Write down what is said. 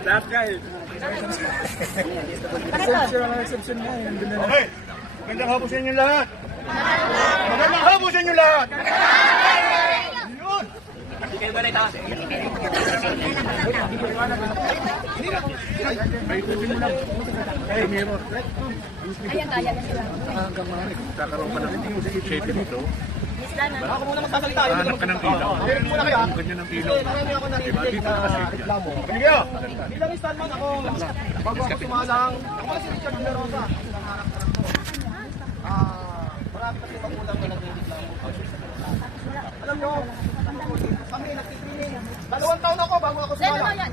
Lahat ka eh. Exception ang exception mo eh. Okay. Magandang hapon sa inyo lahat. Magandang hapon sa inyo lahat. Yun. Hindi kayo ganay taas eh. Ay, tuloy mo lang. Ay, mirror. Ayan, ayan na sila. Hanggang maaari. Kakaroon pa ng safety dito. Ako muna magsasalita. Hanap ka ng ilaw. Meron muna kayo. Yung ganyan ng ilaw. Marami ako Diba? narinig Dito na reklamo. Kayo. Bilang stuntman ako, bago ako sumalang, ako pala si Richard De Rosa. Ah, marami kasi magulang na nagreklamo. Alam nyo, kami nagtitraining. Dalawang taon ako bago ako Sino sumala. yan?